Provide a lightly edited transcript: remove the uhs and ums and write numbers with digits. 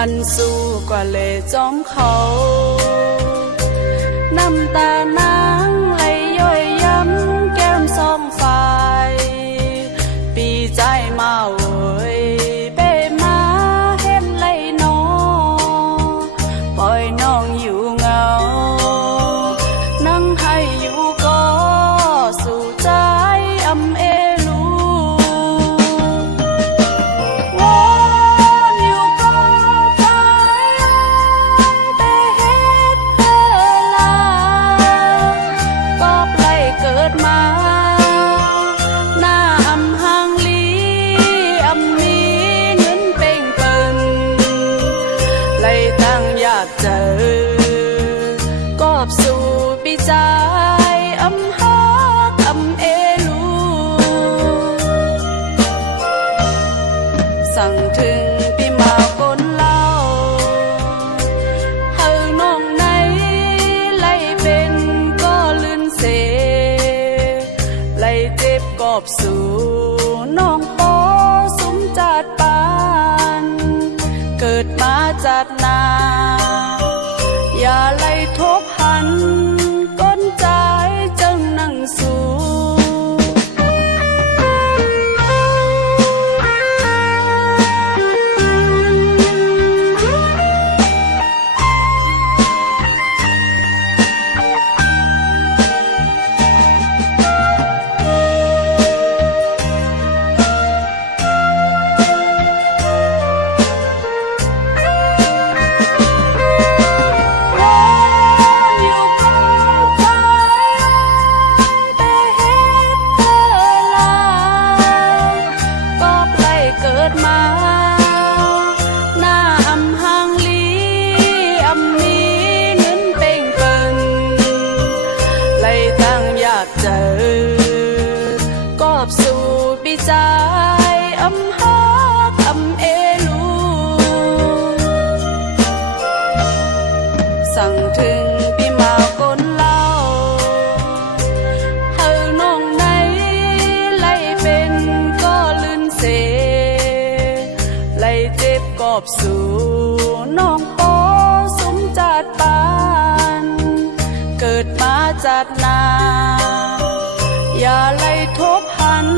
หันสู้กว่าเลยจ้องเขาน้ำตานางไหลย้อยย้ำแก้มสองฝ่ายปีใจมาเว้ยเป้มาเห็นไหลน้อปล่อยน้องอยู่เงานั่งให้อยู่ก็สู่ใจอำเอลูวอนอยู่ก็ใจแต่เฮ็ดเพื่อลาก็ไกลเกิดมาหน้าอำห่างลีอำมีเงินเป่งเปิ่นไล่ตั้งอยากเจอกอบสู่ปีใจอำฮักอำเอลูสั่งถึงปีมาก้นเล่าเฮาน้องไหนไล่เป็นก็ลื่นเสไล่เจ็บกอบสู่น้องโปสุมจัดปานเกิดมาจัดนาอย่าไล่ทบหันก้นใจจังนั่งสู่มาหน้าอำห่างลีอำมีเงินเป่งเปิ่นไล่ตั้งอยากเจอกอบสู่ปีใจอำฮักอำเอลูสั่งถึงปีมาก้นเล่าเฮาน้องไหนไล่เป็นก็ลื่นเสไล่เจ็บกอบสู่น้องโปสุมจัดปานเกิดมาจัดนาอย่าไล่ทบหัน